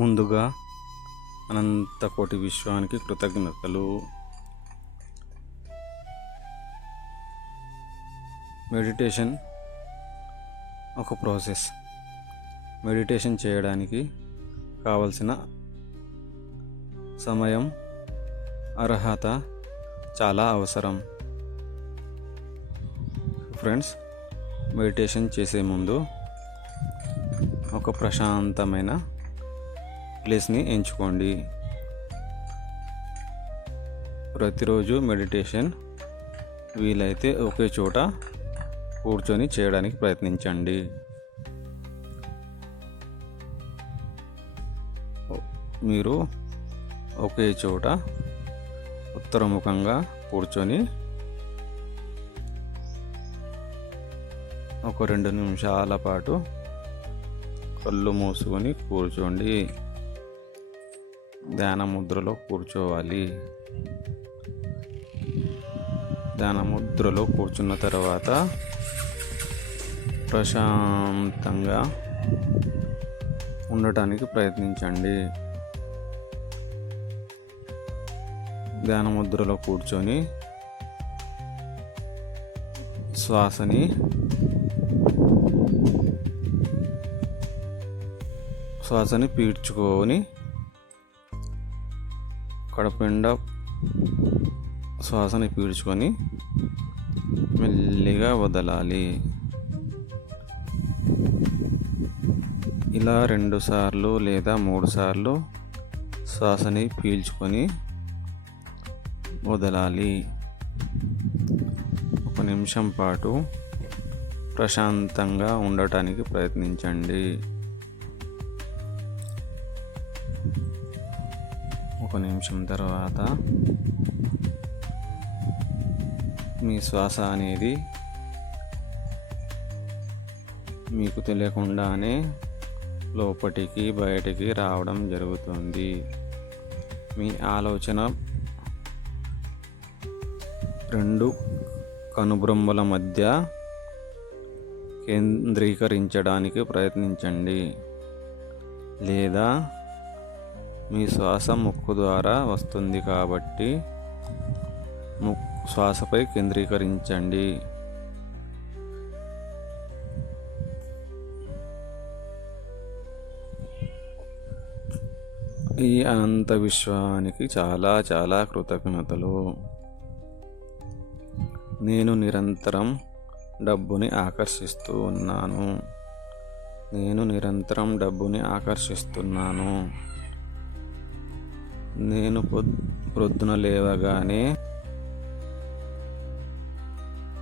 ముందుగా అనంత కోటి విశ్వానికి కృతజ్ఞతలు. మెడిటేషన్ ఒక ప్రాసెస్. మెడిటేషన్ చేయడానికి కావలసిన సమయం, అర్హత చాలా అవసరం. ఫ్రెండ్స్, మెడిటేషన్ చేసే ముందు ఒక ప్రశాంతమైన ప్లేస్ని ఎంచుకోండి. ప్రతిరోజు మెడిటేషన్ వీలైతే ఒకే చోట కూర్చొని చేయడానికి ప్రయత్నించండి. మీరు ఒకే చోట ఉత్తరముఖంగా కూర్చొని ఒక 2 నిమిషాల పాటు కళ్ళు మూసుకొని కూర్చోండి. ధ్యాన ముద్రలో కూర్చోవాలి. ధ్యాన ముద్రలో కూర్చున్న తర్వాత ప్రశాంతంగా ఉండటానికి ప్రయత్నించండి. ధ్యాన ముద్రలో కూర్చొని శ్వాసని పీల్చుకొని కడుపునిండా శ్వాసని పీల్చుకొని మెల్లిగా వదలాలి. ఇలా 2 సార్లు లేదా 3 సార్లు శ్వాసని పీల్చుకొని వదలాలి. 1 నిమిషం పాటు ప్రశాంతంగా ఉండటానికి ప్రయత్నించండి. 1 నిమిషం తర్వాత మీ శ్వాస అనేది మీకు తెలియకుండానే లోపటికి బయటికి రావడం జరుగుతుంది. మీ ఆలోచన 2 కనుబ్రొమ్మల మధ్య కేంద్రీకరించడానికి ప్రయత్నించండి, లేదా మీ శ్వాస ముక్కు ద్వారా వస్తుంది కాబట్టి శ్వాసపై కేంద్రీకరించండి. ఈ అనంత విశ్వానికి చాలా చాలా కృతజ్ఞతలు. నేను నిరంతరం డబ్బుని ఆకర్షిస్తూ ఉన్నాను. నేను ప్రొద్దున లేవగానే